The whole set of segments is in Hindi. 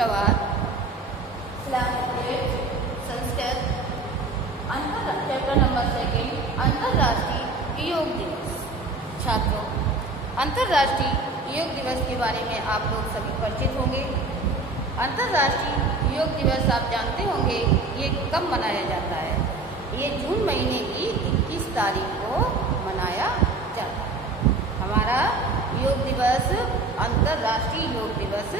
सुप्रभात। क्लास 8 संस्कृत चैप्टर नंबर 2 अंतर्राष्ट्रीय योग दिवस। छात्रों, अंतर्राष्ट्रीय योग दिवस के बारे में आप लोग सभी परिचित होंगे। अंतर्राष्ट्रीय योग दिवस आप जानते होंगे ये कब मनाया जाता है। ये जून महीने की 21 तारीख को मनाया जाता है। हमारा योग दिवस, अंतर्राष्ट्रीय योग दिवस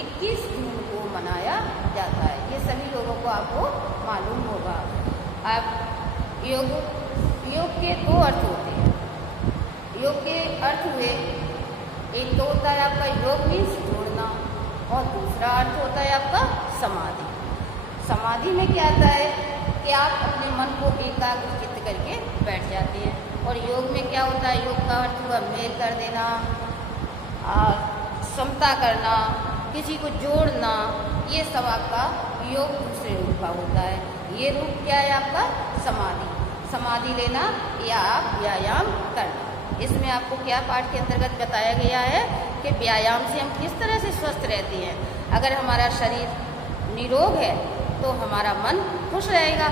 21 जून को मनाया जाता है। ये सभी लोगों को आपको मालूम होगा। अब योग के दो अर्थ होते हैं। योग के अर्थ हुए, एक तो होता है आपका योग मीन्स जोड़ना, और दूसरा अर्थ होता है आपका समाधि। समाधि में क्या आता है कि आप अपने मन को एकाग्रचित्त करके बैठ जाते हैं। और योग में क्या होता है, योग का अर्थ हुआ मेल कर देना, समता करना, किसी को जोड़ना। ये सब आपका योग दूसरे रूप का होता है। ये रूप क्या है आपका समाधि। समाधि लेना या आप व्यायाम करना। इसमें आपको क्या पाठ के अंतर्गत बताया गया है कि व्यायाम से हम किस तरह से स्वस्थ रहते हैं। अगर हमारा शरीर निरोग है तो हमारा मन खुश रहेगा।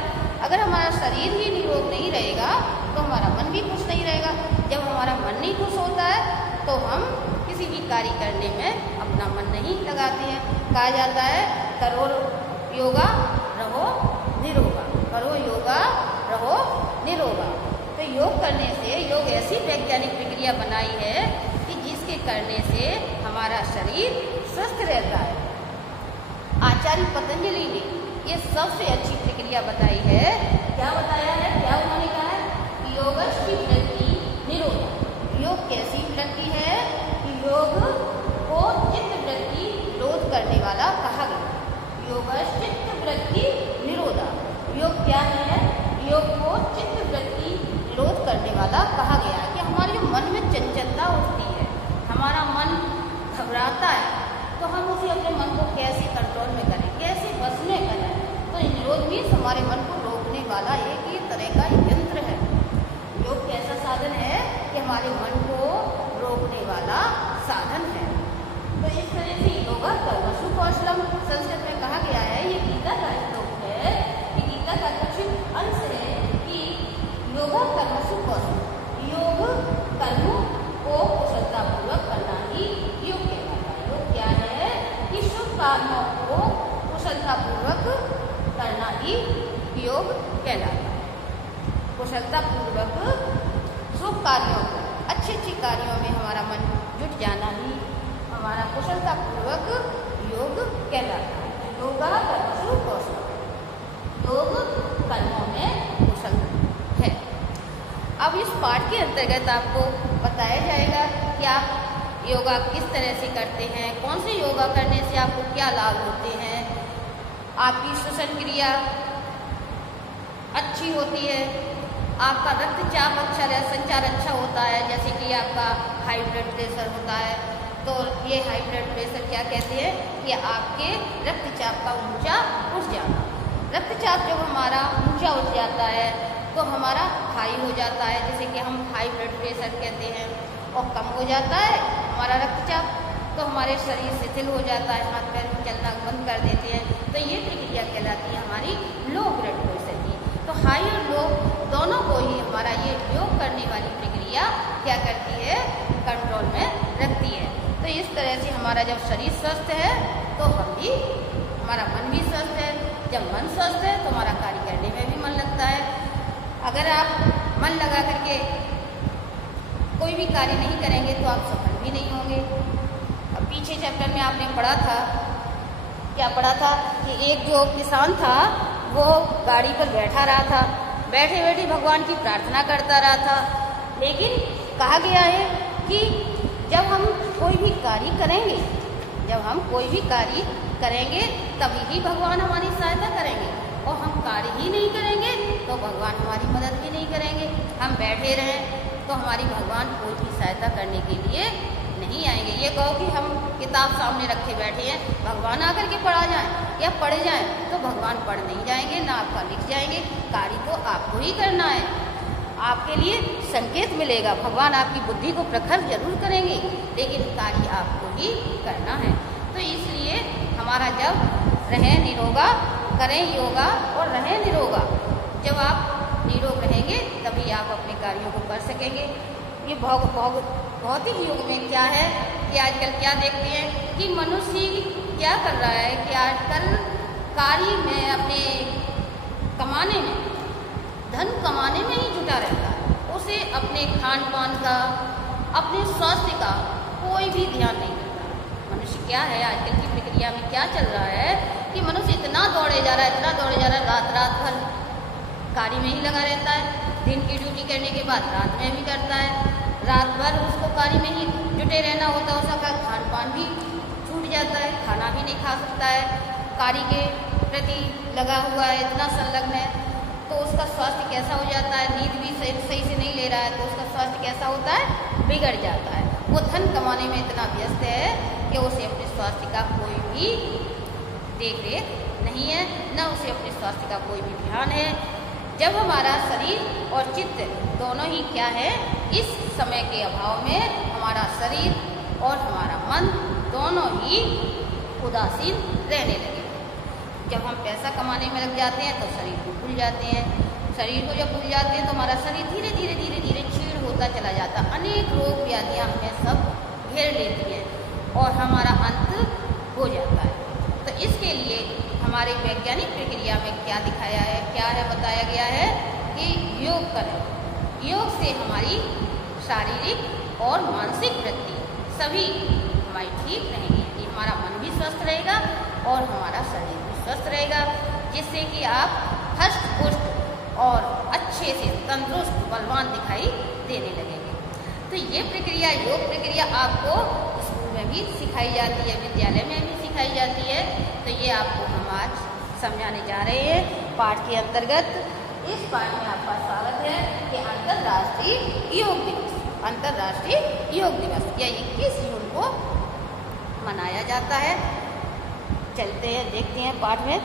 अगर हमारा शरीर ही निरोग नहीं रहेगा तो हमारा मन भी खुश नहीं रहेगा। जब हमारा मन नहीं खुश होता है तो हम किसी भी कार्य करने में अपना मन नहीं लगाते हैं। कहा जाता है करो योगा रहो निरोगा, करो योगा रहो निरोगा। तो योग करने से, योग ऐसी वैज्ञानिक प्रक्रिया बनाई है कि जिसके करने से हमारा शरीर स्वस्थ रहता है। आचार्य पतंजलि ने ये सबसे अच्छी प्रक्रिया बताई है। क्या बताया है, क्या उन्होंने कहा है कि योगश्ची वृत्ति निरोध। योग कैसी वृत्ति है कि योग को चित्त वृत्ति निरोध करने वाला कहा गया। योगश्चित्त वृत्ति निरोधा। योग क्या है, योग को चित्त वृत्ति निरोध करने वाला कहा गया कि हमारे मन में चंचलता उठती है, हमारा मन घबराता है, तो हम उसे अपने मन को कैसे कंट्रोल में करें, कैसे बस में करें। तो निरोध भी हमारे मन को रोकने वाला एक ही तरह का यंत्र है। योग कैसा साधन है कि हमारे मन को रोकने वाला साधन है। तो इस तरह से योगा कर्मसु कौशलम संस्कृत में कहा गया है। ये गीता का श्लोक है, ये गीता का कुछ अंश है कि योगा कर्मसु कौशलम, योग कर्मों को कुशलतापूर्वक करना ही योग कहलाता है। योग क्या है कि शुभ कार्यों को कुशलतापूर्वक करना ही योग कहलाता है। कुशलतापूर्वक शुभ कार्यों को, अच्छे कार्यों में हमारा मन जुट जाना ही हमारा कुशलतापूर्वक योग कहलाता है। योगा कर्मसु कौशलम, योग कर्मों में कुशल है। अब इस पाठ के अंतर्गत आपको बताया जाएगा कि आप योगा किस तरह से करते हैं, कौन से योगा करने से आपको क्या लाभ होते हैं। आपकी श्वसन क्रिया अच्छी होती है, आपका रक्तचाप अच्छा है, संचार अच्छा होता है। जैसे कि आपका हाई ब्लड प्रेशर होता है, तो ये हाई ब्लड प्रेशर क्या कहते हैं कि आपके रक्तचाप का ऊंचा उठ जाना। रक्तचाप जब हमारा ऊंचा उठ जाता है तो हमारा हाई हो जाता है, जैसे कि हम हाई ब्लड प्रेशर कहते हैं। और कम हो जाता है हमारा रक्तचाप तो हमारे शरीर शिथिल हो जाता है, हाथ पैर चलना बंद कर देते हैं। तो ये प्रक्रिया कहलाती है हमारी लो ब्लड प्रेशर की। तो हाई और लो दोनों को ही हमारा ये योग करने वाली प्रक्रिया क्या करती है, कंट्रोल में रखती है। तो इस तरह से हमारा जब शरीर स्वस्थ है तो हम भी, हमारा मन भी स्वस्थ है। जब मन स्वस्थ है तो हमारा कार्य करने में भी मन लगता है। अगर आप मन लगा करके कोई भी कार्य नहीं करेंगे तो आप सफल भी नहीं होंगे। अब पीछे चैप्टर में आपने पढ़ा था, क्या पढ़ा था कि एक जो किसान था वो गाड़ी पर बैठा रहा था, बैठे बैठे भगवान की प्रार्थना करता रहा था। लेकिन कहा गया है कि जब हम कोई भी कार्य करेंगे, जब हम कोई भी कार्य करेंगे तभी ही भगवान हमारी सहायता करेंगे। और हम कार्य ही नहीं करेंगे तो भगवान हमारी मदद भी नहीं करेंगे। हम बैठे रहें तो हमारी भगवान कोई भी सहायता करने के लिए नहीं आएंगे। ये कहो कि हम किताब सामने रखे बैठे हैं, भगवान आकर के पढ़ा जाए या पढ़ जाए, तो भगवान पढ़ नहीं जाएंगे, ना आपका लिख जाएंगे। कार्य तो आपको ही करना है। आपके लिए संकेत मिलेगा, भगवान आपकी बुद्धि को प्रखर जरूर करेंगे, लेकिन कार्य आपको ही करना है। तो इसलिए हम हमारा जब रहें निरोगा, करें योगा और रहें निरोगा। जब आप निरोग रहेंगे तभी आप अपने कार्यों को कर सकेंगे। ये भौतिक युग में क्या है कि आजकल क्या देखते हैं कि मनुष्य क्या कर रहा है कि आजकल कार्य में, अपने कमाने में, धन कमाने में ही जुटा रहता है। उसे अपने खान पान का, अपने स्वास्थ्य का कोई भी ध्यान नहीं करता। मनुष्य क्या है आजकल की प्रक्रिया में क्या चल रहा है कि मनुष्य इतना दौड़े जा रहा है, इतना दौड़े जा रहा है, रात भर कार्य में ही लगा रहता है। दिन की ड्यूटी करने के बाद रात में भी करता है, रात भर उसको कार्य में ही जुटे रहना होता है। उसका खान पान भी छूट जाता है, खाना भी नहीं खा सकता है, कार्य के प्रति लगा हुआ है, इतना संलग्न है, तो उसका स्वास्थ्य कैसा हो जाता है। नींद भी सही से नहीं ले रहा है तो उसका स्वास्थ्य कैसा होता है, बिगड़ जाता है। वो धन कमाने में इतना व्यस्त है कि उसे अपने स्वास्थ्य का कोई भी देख रेख नहीं है, न उसे अपने स्वास्थ्य का कोई भी ध्यान है। जब हमारा शरीर और चित्त दोनों ही क्या है, इस समय के अभाव में हमारा शरीर और हमारा मन दोनों ही उदासीन रहने लगे। जब हम पैसा कमाने में लग जाते हैं तो शरीर को भूल जाते हैं। शरीर को जब भूल जाते हैं तो हमारा शरीर धीरे धीरे धीरे धीरे क्षीण होता चला जाता है। अनेक रोग व्याधियाँ हमें सब घेर लेती हैं और हमारा अंत हो जाता है। तो इसके लिए हमारे वैज्ञानिक प्रक्रिया में क्या दिखाया है, क्या है, बताया गया है कि योग करें। योग से हमारी शारीरिक और मानसिक वृत्ति सभी हमारी ठीक रहेंगी, कि हमारा मन भी स्वस्थ रहेगा और हमारा शरीर भी स्वस्थ रहेगा, जिससे कि आप हष्ट पुष्ट और अच्छे से तंदुरुस्त बलवान दिखाई देने लगेंगे। तो ये प्रक्रिया, योग प्रक्रिया आपको स्कूल में भी सिखाई जाती है, विद्यालय में भी सिखाई जाती है। तो ये आपको हम आज समझाने जा रहे हैं पाठ के अंतर्गत। इस पाठ में आपका स्वागत है कि अंतर्राष्ट्रीय योग दिवस, अंतर्राष्ट्रीय योग दिवस या 21 जून को मनाया जाता है। चलते हैं, देखते हैं पाठ में।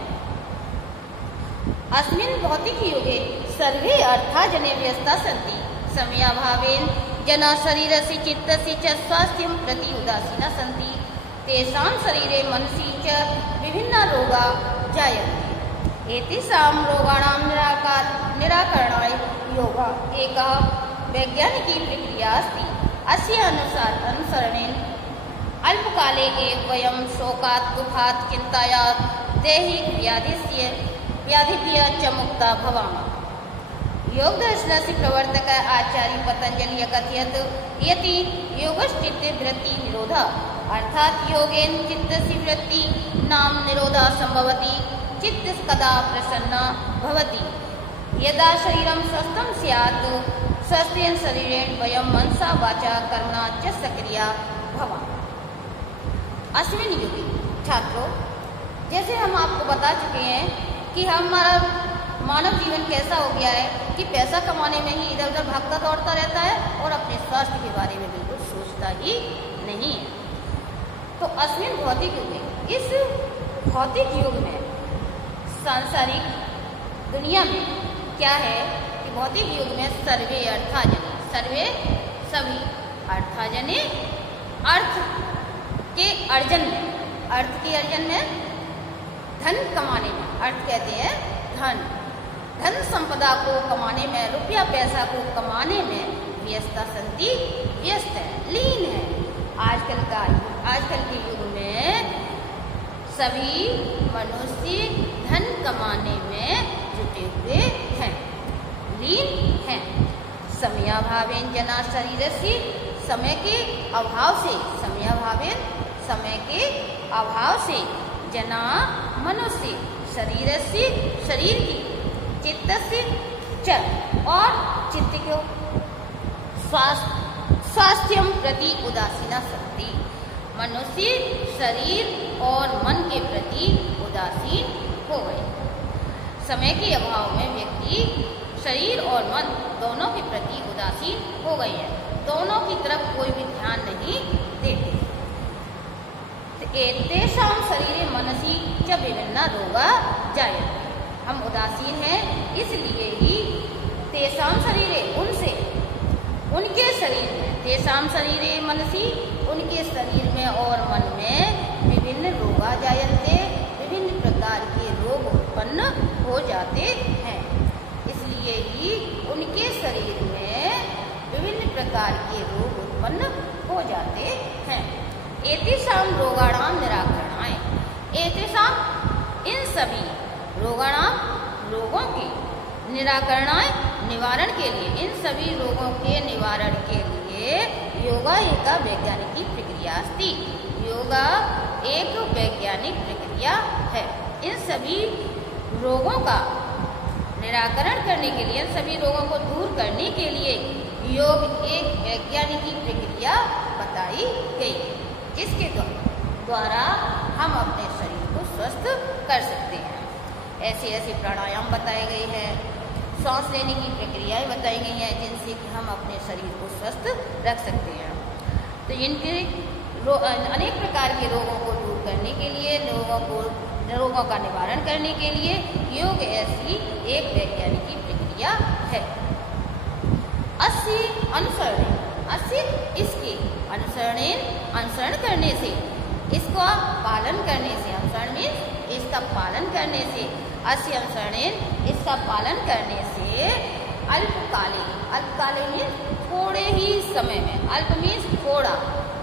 अस्मिन् भौतिक युगे सर्वे अर्था जने व्यस्ता सन्ति, समयाभावेन जना शरीरस्य चित्तस्य च स्वास्थ्यं प्रति उदासीना सन्ति, तेषां शरीरे मनसि च विभिन्ना रोगा जायन्ते। एतेषां रोगाणां निराकरणाय योगा एका वैज्ञानिकी प्रक्रिया अस्ति। अस्य अनुसरणेन अल्पकाले एव वयं शोकात्, दुःखात्, चिन्तायात्, दैहिकव्याधिभ्यः च मुक्ता भवामः। योगदर्शनस्य प्रवर्तकः आचार्य पतञ्जलिः कथयत् यति योगश्चित्ते वृत्ति निरोधः, अर्थात योगेन चित्तस्य वृत्ति नाम निरोधः संभवति। चित्त कदा प्रसन्न भवति, यदा शरीरं स्वस्थं स्यात्, स्वस्थेन शरीरेण वयं मनसा वाचा कर्मणा च सक्रिया भवामः। अस्मिन् युगे छात्रों, जैसे हम आपको बता चुके हैं कि हमारा मानव जीवन कैसा हो गया है कि पैसा कमाने में ही इधर उधर भागता दौड़ता रहता है और अपने स्वास्थ्य के बारे में बिल्कुल सोचता ही नहीं है। तो अस्मिन् भौतिक युग में, इस भौतिक युग में, सांसारिक दुनिया में क्या है कि भौतिक युग में सर्वे अर्थाजने, सर्वे सभी, अर्थाजने अर्थ के अर्जन में, अर्थ के अर्जन में, धन कमाने में, अर्थ कहते हैं धन, धन संपदा को कमाने में, रुपया पैसा को कमाने में व्यस्ता सन्ति, व्यस्त है, लीन है। आजकल के युग में सभी मनुष्य धन कमाने में जुटे हुए हैं, लीन हैं। समयाभावेन जना शरीरस्य, समय के अभाव से, समयाभावेन समय के अभाव से, जना मनुष्य शरीरस्य शरीर की, चित्तस्य च और चित्त को, स्वास्थ्यम प्रति उदासीना सन्ति, मनुष्य शरीर और मन के प्रति उदासीन हो गए। समय के अभाव में व्यक्ति शरीर और मन दोनों के प्रति उदासीन हो गए हैं, दोनों की तरफ कोई भी ध्यान नहीं देते। एतेषां शरीरे मनसि च विभिन्ना रोगा जायन्ते, हम उदासीन हैं इसलिए ही तेषां शरीरे, उनसे, उनके शरीर में, तेषां शरीरे मनसि, उनके शरीर में और मन में विभिन्न रोगा जायन्ते, जाते हैं। इसलिए ही उनके शरीर में विभिन्न प्रकार के रोग उत्पन्न हो जाते हैं। एतेषां रोगाणां निराकरणाय, एतेषां इन सभी रोगाणां रोगों के निराकरणाय निवारण के लिए, इन सभी रोगों के निवारण के लिए योगा एक वैज्ञानिक प्रक्रिया अस्ति। योगा एक वैज्ञानिक प्रक्रिया है। इन सभी रोगों का निराकरण करने के लिए, इन सभी रोगों को दूर करने के लिए योग एक वैज्ञानिक प्रक्रिया बताई गई है, जिसके द्वारा हम अपने शरीर को स्वस्थ कर सकते हैं। ऐसे ऐसे प्राणायाम बताए गए हैं, सांस लेने की प्रक्रियाएं बताई गई हैं, जिनसे कि हम अपने शरीर को स्वस्थ रख सकते हैं। तो इनके अनेक प्रकार के रोगों को दूर करने के लिए, रोगों का निवारण करने के लिए योग ऐसी एक वैज्ञानिक प्रक्रिया है। अस्य अनुसरण, अस्य इसके अनुसरण करने से, इसका पालन करने से, अनुसरण मीन्स इसका पालन करने से, अस्य अनुसरण इसका पालन करने से अल्पकाले, अल्पकाले मीन्स थोड़े ही समय में, अल्प मीन्स थोड़ा,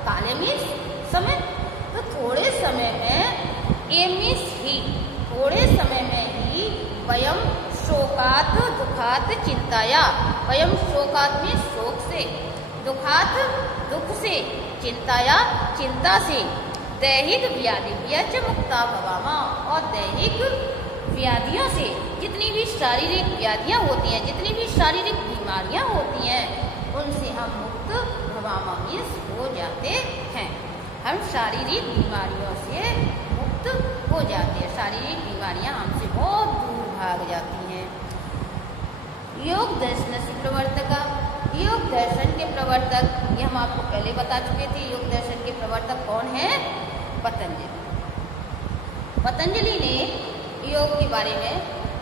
काले मीन्स समय, तो थोड़े समय में, ए मीन्स ही, थोड़े समय में ही वयम शोकात दुखात चिंताया, वयम शोकात मीन्स शोक से, दुखात दुख से, चिंताया चिंता से, दैहिक व्याधि मुक्ता भवामा, और दैहिक व्याधियों से, जितनी भी शारीरिक व्याधियां होती हैं, जितनी भी शारीरिक बीमारियां होती हैं, उनसे हम मुक्त भवामा मीन्स हो जाते हैं। हम शारीरिक बीमारियों से मुक्त हो जाते हैं, शारीरिक बीमारियां हमसे बहुत दूर भाग जाती हैं। योग दर्शन से प्रवर्तक, योग दर्शन के प्रवर्तक, ये हम आपको पहले बता चुके थे। योग दर्शन के प्रवर्तक कौन है? पतंजलि। पतंजलि ने योग के बारे में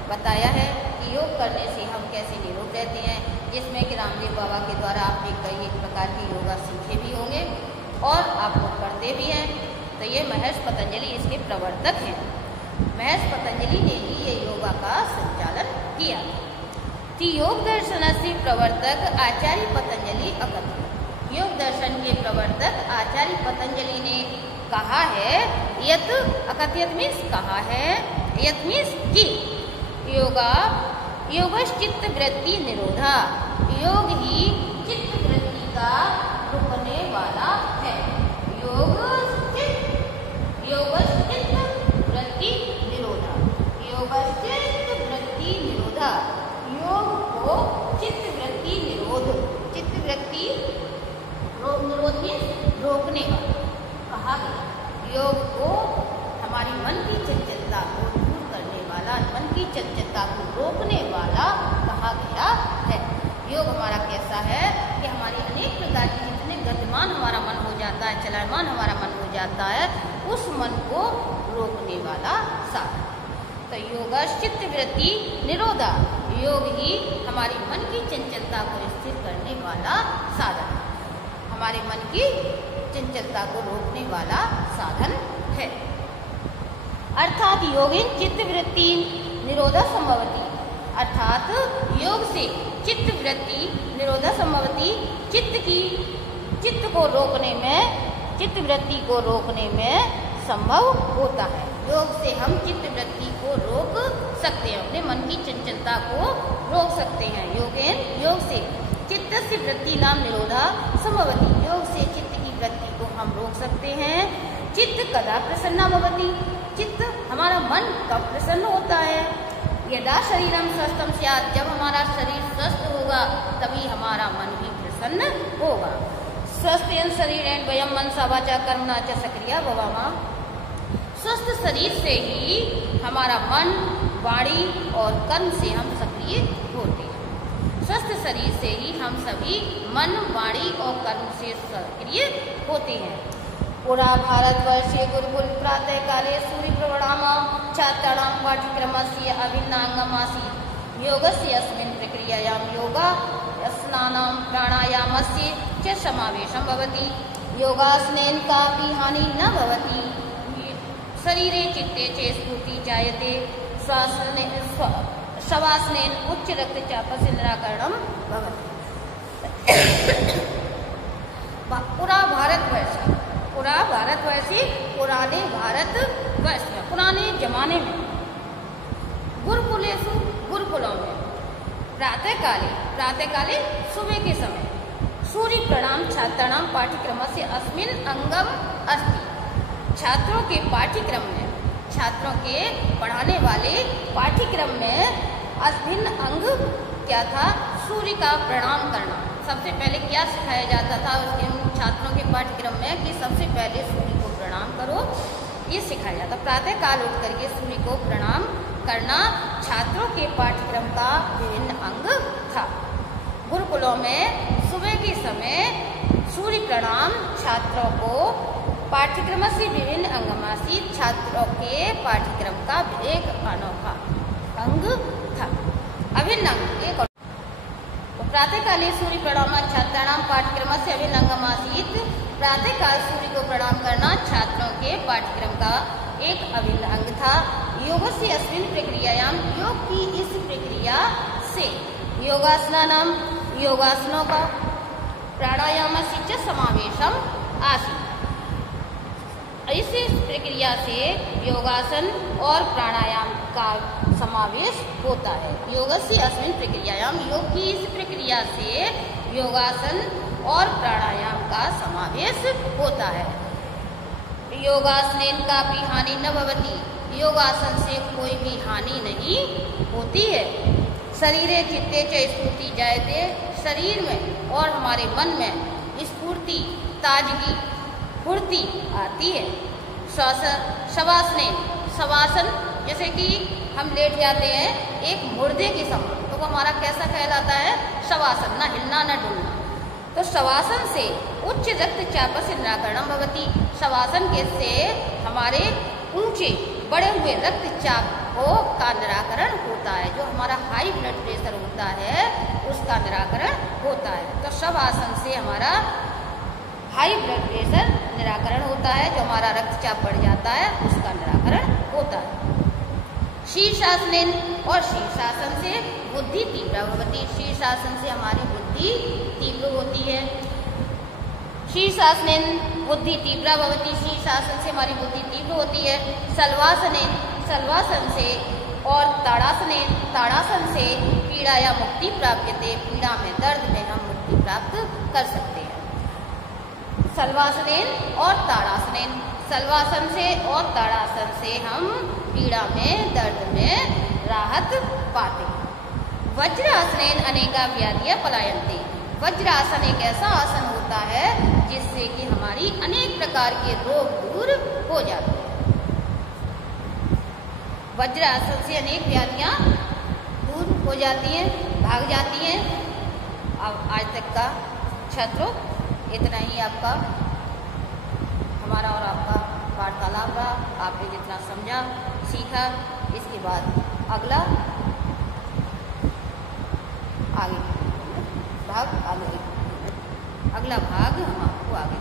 बताया है कि योग करने से हम कैसे निरोग रहते हैं, जिसमें कि रामदेव बाबा के द्वारा आपने कई एक प्रकार की योगा सीखे भी होंगे और आप लोग करते भी हैं। तो ये महर्षि पतंजलि इसके प्रवर्तक हैं। महर्षि पतंजलि ने ही ये योगा का संचालन किया। योग दर्शन से प्रवर्तक आचार्य पतंजलि अकथयत्, योग दर्शन के प्रवर्तक आचार्य पतंजलि ने कहा है, यत अकथयत् मीन्स कहा है, यत मीन्स कि योगा योगश्चित्त वृत्ति निरोधा, योग ही चित्त वृत्ति का रुकने वाला है। योगश्चित्त वृत्ति निरोधा, योगश्चित्त वृत्ति निरोधा, योग को चित्त वृत्ति निरोध, चित्त वृत्ति निरोध मीन्स रोकने वाला कहा गया। योग को हमारी मन की चंचलता को दूर करने वाला, मन की चंचलता को रोकने वाला कहा गया है। योग हमारा कैसा है कि हमारी अनेक प्रकार की, जितने गतिमान हमारा मन हो जाता है, चलमान हमारा मन हो जाता है, उस मन को रोकने वाला साधन। तो योगश्चित्त वृत्ति निरोधा, योग ही हमारी मन की चंचलता को स्थिर करने वाला साधन, हमारे मन की चंचलता को रोकने वाला साधन है। अर्थात योगेन चित्त वृत्ति निरोधा संभवती, अर्थात योग से चित्त वृत्ति निरोधा संभवती, चित्त को रोकने में, चित्त वृत्ति को रोकने में संभव होता है। योग से हम चित्त वृत्ति को रोक सकते हैं, अपने मन की चंचलता को रोक सकते हैं। योग से चित्तस्य वृत्ति नाम निरोधा संभवती, योग से चित्त की वृत्ति को हम रोक सकते हैं। चित्त कदा प्रसन्ना भवति, चित्त हमारा मन कब प्रसन्न होता है? यदा शरीरम स्वस्थम स्यात्, जब हमारा शरीर स्वस्थ होगा तभी हमारा मन भी प्रसन्न होगा। स्वस्थ शरीरेण वयम मनसा वाचा कर्मणा च सक्रिया भवामः, स्वस्थ शरीर से ही हमारा मन, वाणी और कर्म से हम सक्रिय होते हैं। स्वस्थ शरीर से ही हम सभी मन, वाणी और कर्म से सक्रिय होते हैं। पुरा भारतवर्षे गुरुकुल प्रातः काले सूर्य प्रवणामा छात्राणां पाठ्यक्रमस्य अभिन्नांगमासीत्। योगस्य अस्मिन् प्रक्रियायां योगासनानां प्राणायामस्य च समावेशं भवति। योगासनेन कापि हानि न भवति। शरीरे चित्ते च स्फूर्ति जायते। शवासनेन उच्च रक्तचापस्य निराकरणं भवति। पुरा भारतवर्षे पुराने भारतवर्ष में, पुराने जमाने में, गुरुकुलों में प्रातःकाले सुबह के समय सूर्य प्रणाम छात्राणां पाठ्यक्रमस्य अस्मिन् अंगम अस्ति। छात्रों के पढ़ाने वाले पाठ्यक्रम में अस्मिन् अंग क्या था? सूर्य का प्रणाम करना। सबसे पहले क्या सिखाया जाता था उसके छात्रों के पाठ्यक्रम में कि सबसे पहले सूर्य को प्रणाम करो, ये सिखाया जाता। प्रातःकाल उठ करके सूर्य को प्रणाम करना छात्रों के पाठ्यक्रम का विभिन्न अंग था। गुरुकुलों में सुबह के समय सूर्य प्रणाम छात्रों को पाठ्यक्रम से विभिन्न अंगमासी छात्रों के पाठ्यक्रम का एक अनोखा अंग था। अभिन्न अंग एक प्रातःकाले सूर्य प्रणाम छात्राणां पाठ्यक्रम से अभिन्न अंगमासीत्। प्रातःकाल सूर्य को प्रणाम करना छात्रों के पाठ्यक्रम का एक अभिन्न अंग था। योगस्य अस्मिन् प्रक्रियायां, योग की इस प्रक्रिया से योगासनों का प्राणायामस्य च समावेशम आसीत्। इस प्रक्रिया से योगासन और प्राणायाम का समावेश होता है। योगस्य अस्मिन् प्रक्रियायां, योग की इस प्रक्रिया से योगासन और प्राणायाम का समावेश होता है। योगासनेन कापि हानि न भवति। योगासन से कोई भी हानि नहीं होती है। शरीरे चित्ते च स्फूर्ति जायते। शरीर में और हमारे मन में स्फूर्ति, ताजगी, फुर्ती आती है। शवासन जैसे कि हम लेट जाते हैं एक मुर्दे के समान, तो वो हमारा कैसा कहलाता है? शवासन, न हिलना न डुलना। तो शवासन से उच्च रक्तचापस्य निराकरणं भवति। शवासन के से हमारे ऊंचे बढ़े हुए रक्तचाप का निराकरण होता है। जो हमारा हाई ब्लड प्रेशर होता है उसका निराकरण होता है। तो शवासन से हमारा हाई ब्लड प्रेशर निराकरण होता है। जो हमारा रक्तचाप बढ़ जाता है उसका निराकरण होता है। शीर्षासन और शीर्षासन से बुद्धि तीव्र भवति। शीर्षासन से हमारी बुद्धि तीव्र होती है। शीर्षासन बुद्धि तीव्र भवति। शीर्षासन से हमारी बुद्धि तीव्र होती है। सल्वासन से और ताड़ासन से पीड़ा या मुक्ति प्राप्यते। पीड़ा में, दर्द में हम मुक्ति प्राप्त कर सकते हैं। सल्वासन और ताड़ासन, सल्वासन से और ताड़ासन से हम पीड़ा में, दर्द में राहत पाते हैं। वज्रासन अनेका व्याधियां पलायन्ते। वज्रासन एक ऐसा आसन होता है जिससे कि हमारी अनेक प्रकार के रोग दूर हो जाते हैं। वज्रासन से अनेक व्याधियां दूर हो जाती हैं, भाग जाती हैं। अब आज तक का छात्रों इतना ही आपका हमारा और आपका वार्तालाप रहा। आपने जितना समझा, सीखा, इसके बाद अगला भाग हम आपको आगे